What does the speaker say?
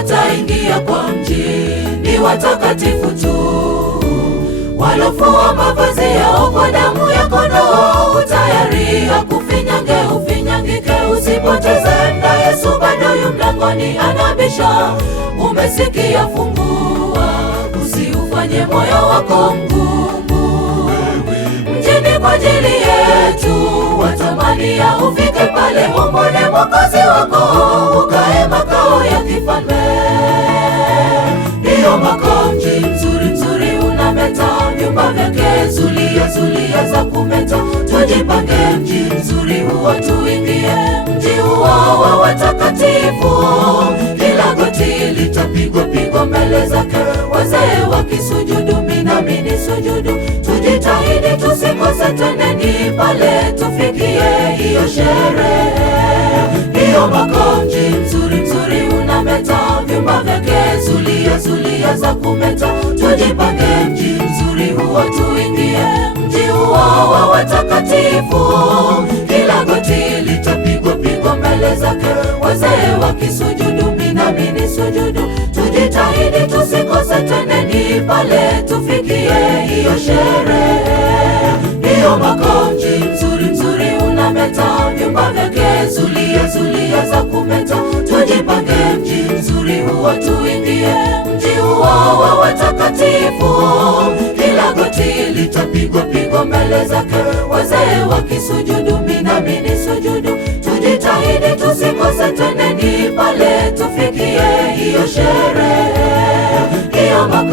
hawataingia kwa mji, ni watakatifu tu walofua mavazi yao kwa damu ya kondoo. Tayari akufinyange ufinyangike, usipoteze muda, Yesu bado yu mlangoni anabisha. Umesikia, fungua, usiufanye moyo wako mgumu. Mjini kwa ajili yetu, watamania ufike pale, umwone Mwokozi wako, ukae makao ya kifalme. Ndiyo makao, mji mzuri mzuri unameta, vyumba vyake zulia zulia za kumeta. Tujipange, mji mzuri huo tuingie, mji huo wa watakatifu. Kila goti litapigwa pigwa mbele zake, wazee wakisujudu, mimi nami nisujudu. Tujitahidi tusikose, twendeni pale tufikie hiyo sherehe. Hiyo makao, mji mzuri mzuri unameta, vyumba vyake zulia zulia za kumeta. Tujipange, mji mzuri huo tuingie, mji huo wa watakatifu. Kila goti litapigwa pigwa mbele zake, wazee wakisujudu, mimi nami nisujudu. Tujitahidi tusikose, twendeni pale tufikie hiyo sherehe. Hiyo makao, mji mzuri mzuri unameta, vyumba vyake zulia zulia za kumeta. Tujipange, mji mzuri huo tuingie, mji huo wa watakatifu. Kila goti litapigwa pigwa mbele zake, wazee wakisujudu, mimi nami nisujudu. Tujitahidi tusikose, twendeni pale tufikie hiyo sherehe. Hiyo makao